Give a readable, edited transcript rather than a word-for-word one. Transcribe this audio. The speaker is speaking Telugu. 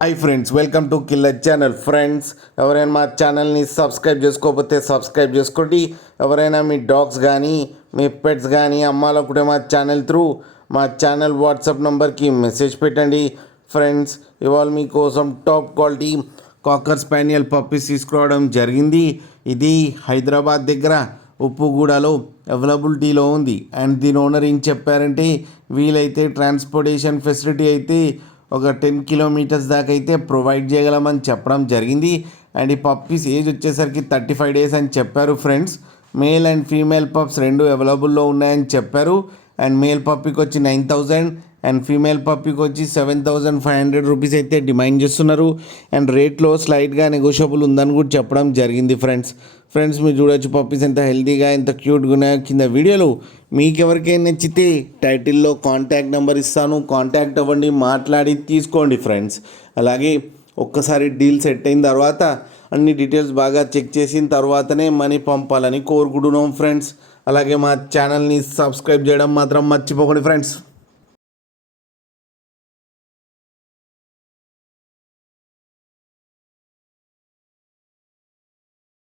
Hi friends, welcome to killer channel. Friends, ఎవరైనా మా ఛానల్ని సబ్స్క్రైబ్ చేసుకోకపోతే సబ్స్క్రైబ్ చేసుకోండి. ఎవరైనా మీ డాగ్స్ కానీ మీ పెట్స్ కానీ అమ్మాలనుకుంటే మా ఛానల్ త్రూ మా ఛానల్ వాట్సాప్ నెంబర్కి మెసేజ్ పెట్టండి. ఫ్రెండ్స్, ఇవాళ మీకోసం టాప్ క్వాలిటీ కాకర్ స్పానియల్ పప్పీస్ తీసుకురావడం జరిగింది. ఇది హైదరాబాద్ దగ్గర ఉప్పుగూడలో అవైలబిలిటీలో ఉంది. అండ్ దీని ఓనర్ ఏం చెప్పారంటే, వీలైతే ట్రాన్స్పోర్టేషన్ ఫెసిలిటీ అయితే ఒక 10 కిలోమీటర్స్ దాకా అయితే ప్రొవైడ్ చేయగలమని చెప్పడం జరిగింది. అండ్ ఈ పప్పీస్ ఏజ్ వచ్చేసరికి 35 డేస్ అని చెప్పారు. Friends, male and female pups రెండు అవైలబుల్లో ఉన్నాయని చెప్పారు. అండ్ మేల్ పప్పీకి వచ్చి 9,000 అండ్ ఫీమేల్ పప్పీకి వచ్చి 7,500 రూపీస్ అయితే డిమాండ్ చేస్తున్నారు. అండ్ రేట్లో స్లైట్గా నెగోషియబుల్ ఉందని కూడా చెప్పడం జరిగింది. ఫ్రెండ్స్ మీరు చూడొచ్చు పప్పీస్ ఎంత హెల్తీగా ఎంత క్యూట్గా ఉన్నాయో. కింద వీడియోలో మీకు ఎవరికైనా నచ్చితే టైటిల్లో కాంటాక్ట్ నెంబర్ ఇస్తాను, కాంటాక్ట్ అవ్వండి, మాట్లాడి తీసుకోండి. ఫ్రెండ్స్, అలాగే ఒక్కసారి డీల్ సెట్ అయిన తర్వాత అన్ని డీటెయిల్స్ బాగా చెక్ చేసిన తర్వాతనే మనీ పంపాలని కోరుకుంటున్నాం. ఫ్రెండ్స్, అలాగే మా ఛానల్ని సబ్స్క్రైబ్ చేయడం మాత్రం మర్చిపోకండి. ఫ్రెండ్స్.